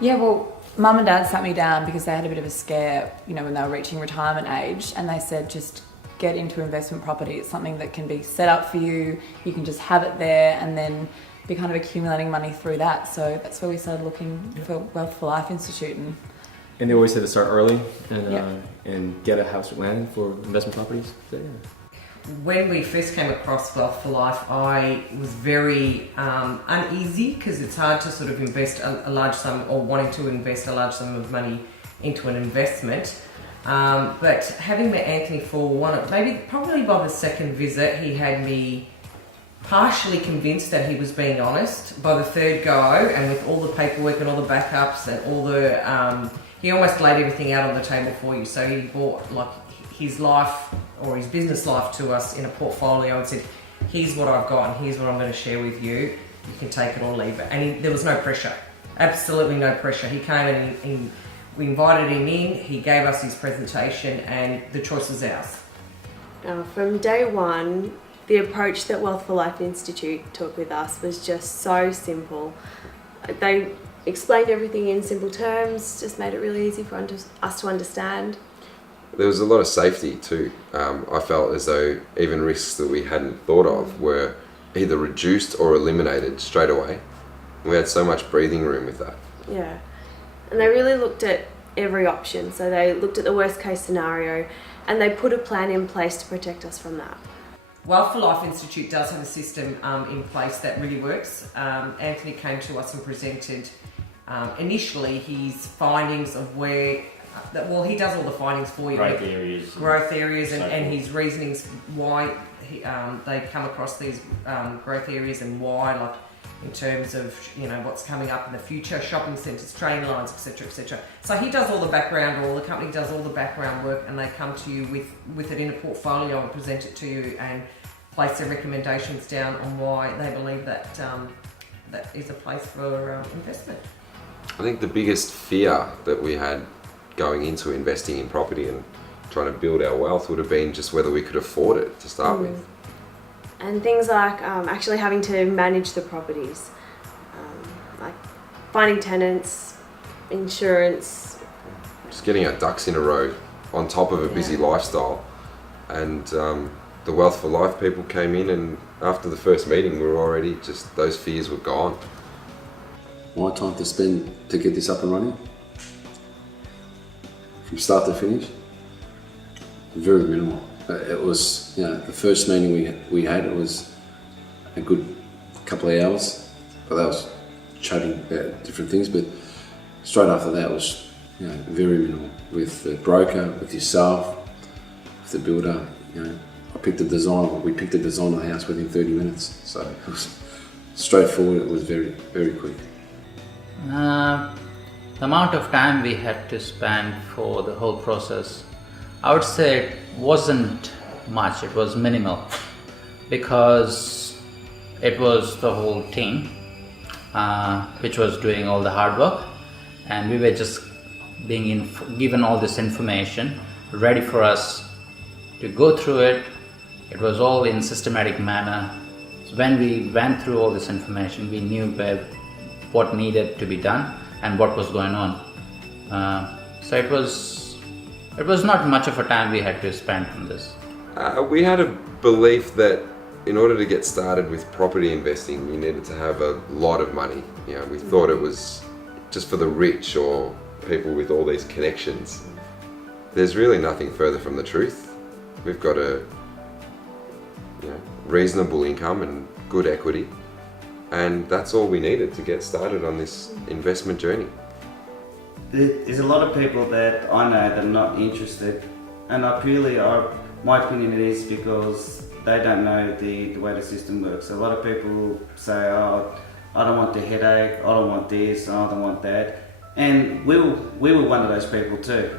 Yeah, well, Mum and Dad sat me down because they had a bit of a scare, when they were reaching retirement age, and they said just get into investment property. It's something that can be set up for you. You can just have it there and then be kind of accumulating money through that. So that's where we started looking for Wealth for Life Institute. And they always said to start early and get a house or land for investment properties. So, When we first came across Wealth for Life, I was very uneasy because it's hard to sort of invest a large sum or wanting to invest a large sum of money into an investment. But having met Anthony for probably by the second visit, he had me partially convinced that he was being honest. By the third go, and with all the paperwork and all the backups and all the, he almost laid everything out on the table for you. So he bought his life or his business life to us in a portfolio and said, here's what I've got and here's what I'm going to share with you. You can take it or leave it. And there was no pressure, absolutely no pressure. He came and we invited him in, he gave us his presentation, and the choice was ours. From day one, the approach that Wealth for Life Institute took with us was just so simple. They explained everything in simple terms, just made it really easy for us to understand. There was a lot of safety too. I felt as though even risks that we hadn't thought of were either reduced or eliminated straight away. We had so much breathing room with that. Yeah, and they really looked at every option. So they looked at the worst case scenario and they put a plan in place to protect us from that. Wealth for Life Institute does have a system in place that really works. Anthony came to us and presented initially his findings of where he does all the findings for you. Growth areas and his reasonings why they come across these growth areas and why, in terms of what's coming up in the future, shopping centres, train lines, etc., etc. So he does all the background, or the company does all the background work, and they come to you with it in a portfolio and present it to you and place their recommendations down on why they believe that that is a place for investment. I think the biggest fear that we had going into investing in property and trying to build our wealth would have been just whether we could afford it to start with. And things like actually having to manage the properties, like finding tenants, insurance. Just getting our ducks in a row on top of a busy lifestyle. And the Wealth for Life people came in, and after the first meeting we were already those fears were gone. My time to spend to get this up and running, from start to finish, very minimal. It was, the first meeting we had, it was a good couple of hours, but that was chatting about different things. But straight after that was, very minimal with the broker, with yourself, with the builder. I picked the design. We picked the design of the house within 30 minutes. So it was straightforward. It was very, very quick. The amount of time we had to spend for the whole process, I would say it wasn't much, it was minimal, because it was the whole team which was doing all the hard work, and we were just being given all this information ready for us to go through it. It was all in systematic manner. So when we went through all this information, we knew what needed to be done and what was going on. So it was not much of a time we had to spend on this. We had a belief that in order to get started with property investing, you needed to have a lot of money. We thought it was just for the rich or people with all these connections. There's really nothing further from the truth. We've got a reasonable income and good equity, and that's all we needed to get started on this investment journey. There's a lot of people that I know that are not interested, and my opinion it is because they don't know the way the system works. A lot of people say, oh, I don't want the headache, I don't want this, I don't want that. And we were one of those people too.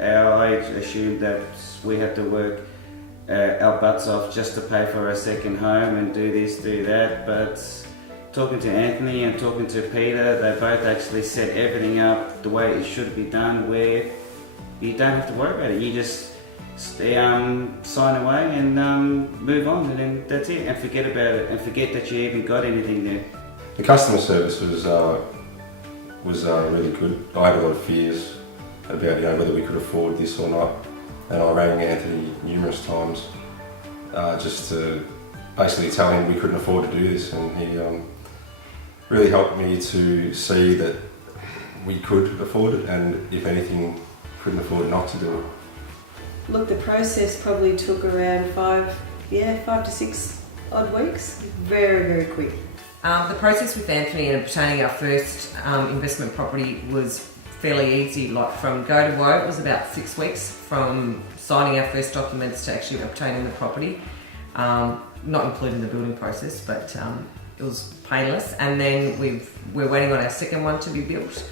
I assumed that we had to work our butts off just to pay for a second home and do this, do that, but talking to Anthony and talking to Peter, they both actually set everything up the way it should be done, where you don't have to worry about it. You just sign away and move on, and then that's it, and forget about it, and forget that you even got anything there. The customer service was was really good. I had a lot of fears about whether we could afford this or not, and I rang Anthony numerous times just to basically tell him we couldn't afford to do this, and he really helped me to see that we could afford it, and if anything, couldn't afford not to do it. Look, the process probably took around 5 to 6 odd weeks. Very, very quick. The process with Anthony and obtaining our first investment property was fairly easy. Like from go to woe, it was about 6 weeks from signing our first documents to actually obtaining the property. Not including the building process, but it was painless. And then we're waiting on our second one to be built.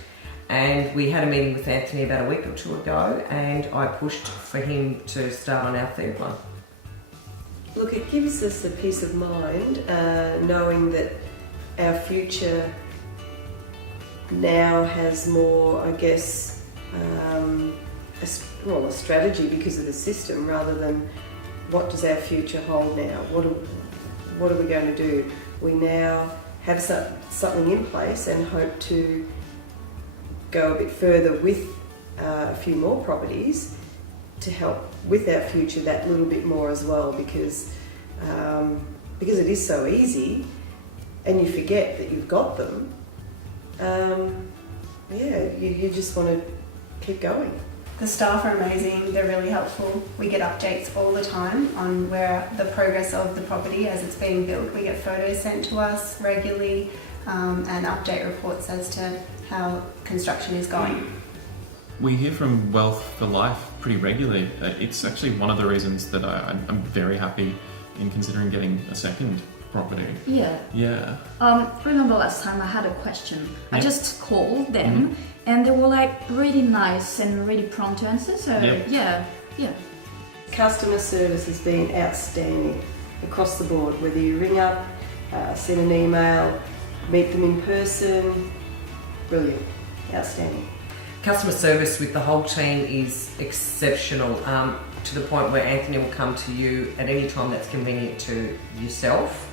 And we had a meeting with Anthony about a week or two ago, and I pushed for him to start on our third one. Look, it gives us a peace of mind knowing that our future now has more, I guess, a strategy because of the system, rather than what does our future hold now? What are we going to do? We now have something in place and hope to go a bit further with a few more properties to help with our future that little bit more as well, because it is so easy and you forget that you've got them. You just want to keep going. The staff are amazing, they're really helpful. We get updates all the time on where the progress of the property as it's being built. We get photos sent to us regularly and update reports as to how construction is going. We hear from Wealth for Life pretty regularly. It's actually one of the reasons that I'm very happy in considering getting a second property. Yeah. Remember last time I had a question. I just called them and they were like really nice and really prompt to answer. So yeah. Customer service has been outstanding across the board, whether you ring up, send an email, meet them in person. Brilliant, outstanding. Customer service with the whole team is exceptional, to the point where Anthony will come to you at any time that's convenient to yourself,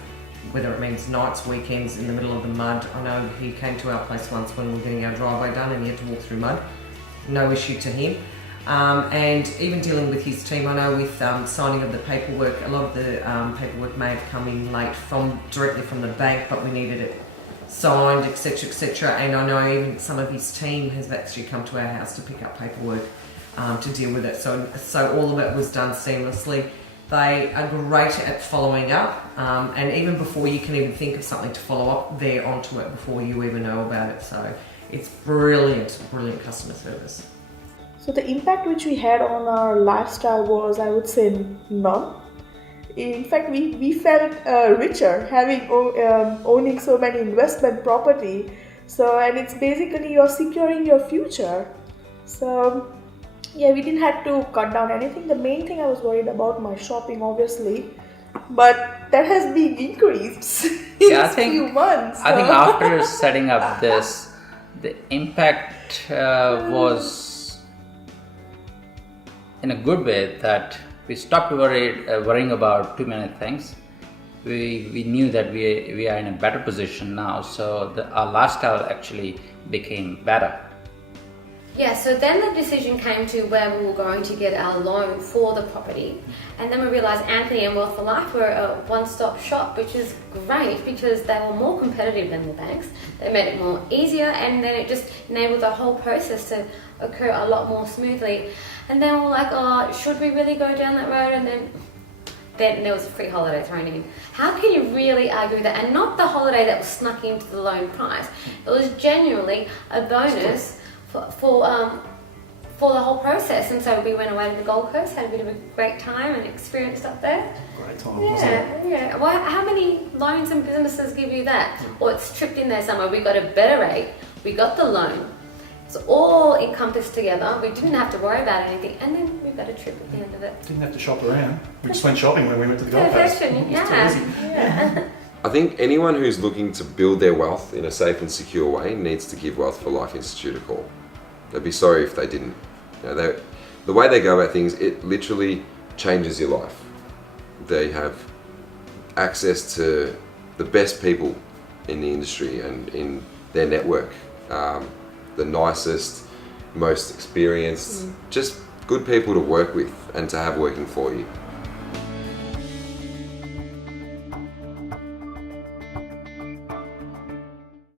whether it means nights, weekends, in the middle of the mud. I know he came to our place once when we were getting our driveway done and he had to walk through mud. No issue to him. And even dealing with his team, I know with signing of the paperwork, a lot of the paperwork may have come in late directly from the bank, but we needed it signed, etc. And I know even some of his team has actually come to our house to pick up paperwork to deal with it. So all of it was done seamlessly. They are great at following up, and even before you can even think of something to follow up, they're onto it before you even know about it. So it's brilliant customer service. So the impact which we had on our lifestyle was, I would say, none. In fact, we felt richer having owning so many investment property. So, and it's basically you're securing your future. So yeah, we didn't have to cut down anything. The main thing I was worried about my shopping, obviously, but that has been increased in a few months. I think after setting up this, the impact was in a good way, that we stopped worrying about too many things. We knew that we are in a better position now, so our lifestyle actually became better. Yeah, so then the decision came to where we were going to get our loan for the property, and then we realised Anthony and Wealth for Life were a one-stop shop, which is great because they were more competitive than the banks. They made it more easier, and then it just enabled the whole process to occur a lot more smoothly. And then we were like, oh, should we really go down that road? And then there was a free holiday thrown in. How can you really argue with that? And not the holiday that was snuck into the loan price. It was genuinely a bonus for the whole process. And so we went away to the Gold Coast, had a bit of a great time and experienced up there. Great time, wasn't it? Yeah. Well, how many loans and businesses give you that? Or it's tripped in there somewhere. We got a better rate, we got the loan. It's all encompassed together. We didn't have to worry about anything, and then we got a trip at the end of it. Didn't have to shop around. We just went shopping when we went to the Gold Coast. Yeah. I think anyone who's looking to build their wealth in a safe and secure way needs to give Wealth for Life Institute a call. They'd be sorry if they didn't. The way they go about things, it literally changes your life. They have access to the best people in the industry and in their network. the nicest, most experienced, just good people to work with and to have working for you.